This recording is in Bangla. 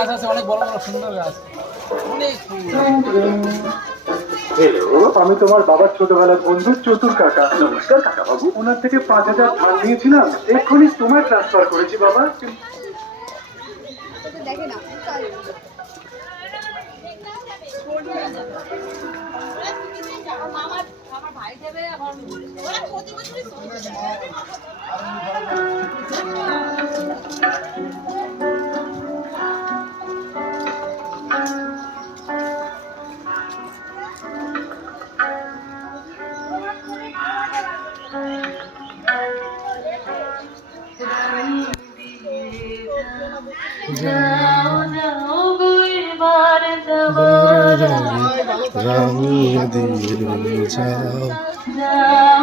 গাছ আছে, অনেক বড় বড় সুন্দর গাছ, অনেক হ্যালো, আমি তোমার বাবার ছোটবেলার বন্ধু চতুর কাকা। নমস্কার কাকা বাবু, ওনার থেকে 5,000 ধার নিয়েছিলাম, এক্ষুনি তোমায় ট্রান্সফার করেছি বাবা। দেখে না আমার ভাই দেবে আমার ওরা প্রতি বছরই রাঙিয়ে দিয়ে যাও।